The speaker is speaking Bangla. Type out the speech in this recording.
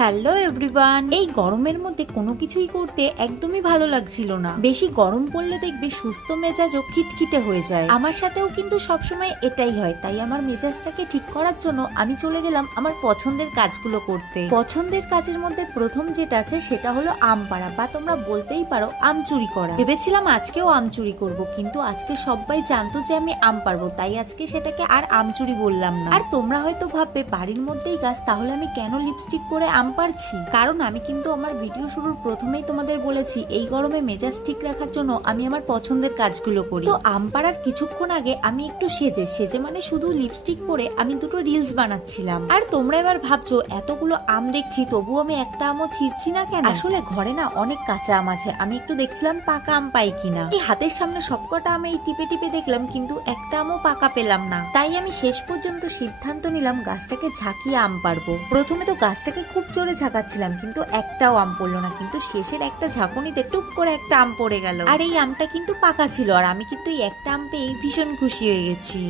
Hello everyone. এই গরমের মধ্যে কোনো কিছুই করতে একদমই ভালো লাগছিল না। বেশি গরম পড়লে দেখবে সুস্থ মেজাজও খিটখিটে হয়ে যায়। আমার সাথেও কিন্তু সবসময় এটাই হয়। তাই আমার মেজাজটাকে ঠিক করার জন্য আমি চলে গেলাম আমার পছন্দের কাজগুলো করতে। পছন্দের কাজের মধ্যে প্রথম যেটা আছে সেটা হলো আম পাড়া, বা তোমরা বলতেই পারো আম চুরি করা। ভেবেছিলাম আজকেও আম চুরি করব, কিন্তু আজকে সবাই জানতো যে আমি আম পারবো, তাই আজকে সেটাকে আর আম চুরি বললাম না। আর তোমরা হয়তো ভাববে বাড়ির মধ্যেই গাছ, তাহলে আমি কেন লিপস্টিক করে আম পারছি? কারণ আমি কিন্তু আমার ভিডিও শুরুর প্রথমেই তোমাদের বলেছি এই গরমে মেজাজ ঠিক রাখার জন্য আমি আমার পছন্দের কাজগুলো করি। তো আম পাড়ার কিছুক্ষণ আগে আমি একটু সেজে মানে শুধু লিপস্টিক পরে আমি দুটো রিলস বানাচ্ছিলাম। আর তোমরা এবার ভাবছো এতগুলো আম দেখছি তবু আমি একটা আমও ছিঁড়ছি না কেন? আসলে ঘরে না অনেক কাঁচা আম আছে, আমি একটু দেখছিলাম পাকা আম পাই কিনা। এই হাতের সামনে সবকটা আম এই টিপে টিপে দেখলাম, কিন্তু একটা আমও পাকা পেলাম না। তাই আমি শেষ পর্যন্ত সিদ্ধান্ত নিলাম গাছটাকে ঝাঁকিয়ে আম পারবো। প্রথমে তো গাছটাকে খুব জোরে ঝাঁকাচ্ছিলাম, কিন্তু একটাও আম পড়লো না। কিন্তু শেষের একটা ঝাঁকুনিতে টুপ করে একটা আম পড়ে গেল। আর এই আমটা কিন্তু পাকা ছিল, আর আমি কিন্তু এই একটা আম পেয়ে ভীষণ খুশি হয়ে গেছি।